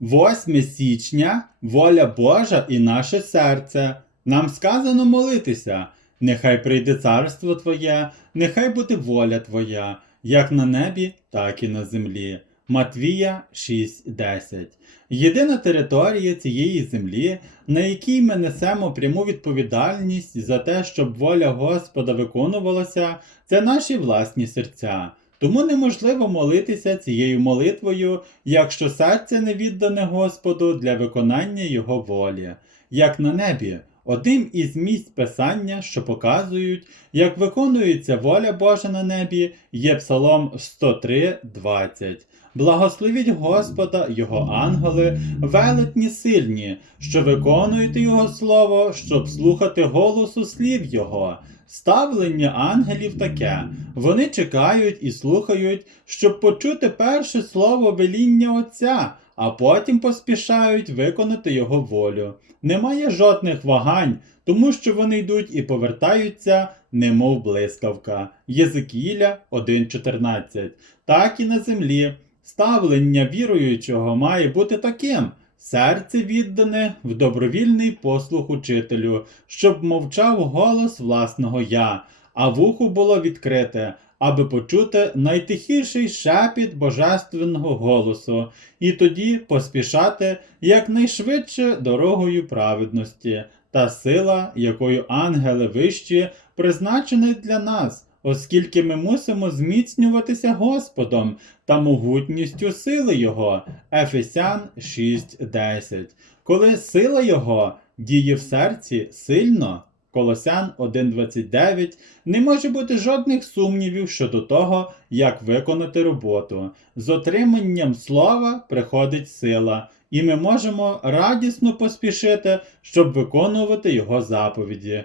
8 січня, воля Божа і наше серце. Нам сказано молитися. Нехай прийде царство Твоє, нехай буде воля Твоя, як на небі, так і на землі. Матвія 6.10. Єдина територія цієї землі, на якій ми несемо пряму відповідальність за те, щоб воля Господа виконувалася, це наші власні серця. Тому неможливо молитися цією молитвою, якщо серце не віддане Господу для виконання Його волі, як на небі. Одним із місць писання, що показують, як виконується воля Божа на небі, є Псалом 103.20. Благословіть Господа, Його ангели, велетні сильні, що виконують Його слово, щоб слухати голосу слів Його. Ставлення ангелів таке. Вони чекають і слухають, щоб почути перше слово веління Отця, а потім поспішають виконати його волю. Немає жодних вагань, тому що вони йдуть і повертаються, немов блискавка. Єзекіля 1.14. Так і на землі. Ставлення віруючого має бути таким. Серце віддане в добровільний послух учителю, щоб мовчав голос власного я, а вухо було відкрите, аби почути найтихіший шепіт божественного голосу, і тоді поспішати якнайшвидше дорогою праведності та сила, якою ангели вищі призначені для нас, оскільки ми мусимо зміцнюватися Господом та могутністю сили Його. Ефесян 6.10. Коли сила Його діє в серці сильно. Колосян 1.29 не може бути жодних сумнівів щодо того, як виконати роботу. З отриманням слова приходить сила, і ми можемо радісно поспішити, щоб виконувати його заповіді.